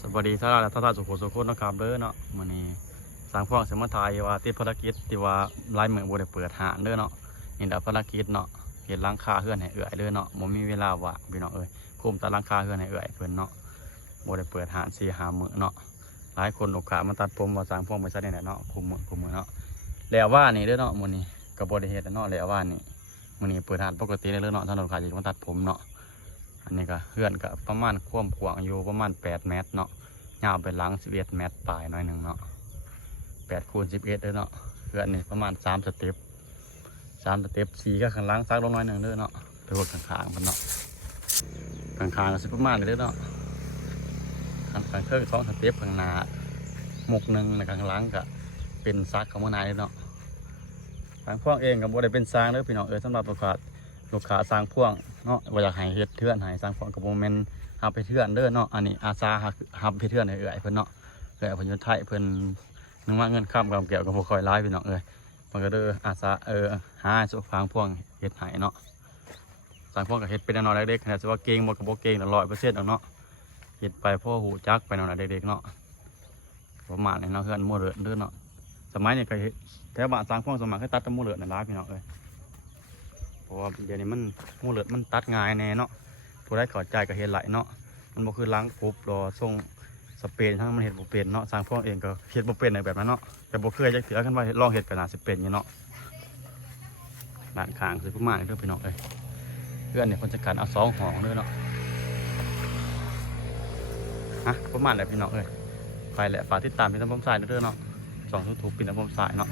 สวัสดีท่านและท่านสุขสุขคนนะครับเด้อเนาะมื้อนี้สร้างพวกสมทายว่าติดภารกิจที่ว่าหลายมื้อบ่ได้เปิดหาเด้อเนาะนี่แหละภารกิจเนาะเฮ็ดหลังคาเฮือนให้เอื้อยเด้อเนาะบ่มีเวลาว่างพี่น้องเอ้ยคุมตาหลังคาเฮือนให้เอื้อยเพิ่นเนาะบ่ได้เปิดหา4-5 มื้อเนาะหลายคนลูกค้ามาตัดผมว่าสร้างพวกบ่ใช่ได้เนาะคุมมื้อเนาะแล้วว่านี่เด้อเนาะมื้อนี้ก็บ่ได้เฮ็ดเนาะแล้วว่านี่มื้อนี้เปิดหาปกติได้เลยเนาะท่านลูกค้าที่มาตัดผมเนาะอันนี้ก็เฮือนก็ประมาณความกว้างอยู่ประมาณ8 เมตรเนาะยาวไปหลัง11 เมตรปลายหน่อยหนึ่งเนาะ8x11เลยเนาะเพื่อนนี่ประมาณ3 สเต็ป4ก็ข้างล่างซักลงหน่อยหนึ่งเลยเนาะไปวดข้างๆมันเนาะข้างๆก็สิประมาณนี้เลยเนาะข้างเครื่อง2 สเต็ปข้างหน้ามุกหนึ่งในข้างล่างก็เป็นซักของมันนายเลยเนาะทางพ่วงเองกับบัวได้เป็นสร้างเลยพี่น้องสำหรับลูกค้าสร้างพ่วงเนาะว่าอยากให้เฮ็ดเทือนให้สร้างพ่วงกับโมเมนต์หับไปเทือนเด้อเนาะอันนี้อาซาหับไปเทือนให้เอื่อยเพิ่นเนาะเอื่อยเพิ่นอยู่ไทยเพิ่นนึกว่าเงินข้ามกับเกี่ยวกับบ่ค่อยร้ายพี่น้องมันก็เด้ออาซาหาสุฟางพ่วงเฮ็ดให้เนาะสร้างพ่วงกับเฮ็ดเป็นน้อยเล็กๆขนาดว่าเก่งบ่กับบ่เก่ง100%เนาะเฮ็ดไปพ่อหูจักไปน้อยเด็กๆเนาะประมาณนี้เนาะเฮือนโมเดิร์นเด้อเนาะสมัยนี้ก็แถวบ้านสร้างพ่วงสมัยให้ตัดแต่โมเดิร์นนั่นล่ะพี่น้องเพราะว่าเดี๋ยวนี้มันโมเดิร์นมันตัดง่ายแน่เนาะผู้ได้เข้าใจก็เฮ็ดไหลเนาะมันบ่คือล้างปุ๊บรอส่งสเปนทั้งมันเฮ็ดบ่เป็นเนาะสร้างพวกเองก็เฮ็ดบ่เป็นในแบบนั้นเนาะแต่บ่เคยจักเทื่อกันว่าลองเฮ็ดก็น่าสิเป็นอยู่เนาะด้านข้างคือประมาณนี้เด้อพี่น้องเพื่อนเนี่ยเพิ่นจัดการเอา2 ห้องเด้อเนาะประมาณนี้พี่น้องไปแหละฝากติดตามเป็นตำบลสายเด้อเนาะ2 YouTube เป็นตำบลสายเนาะ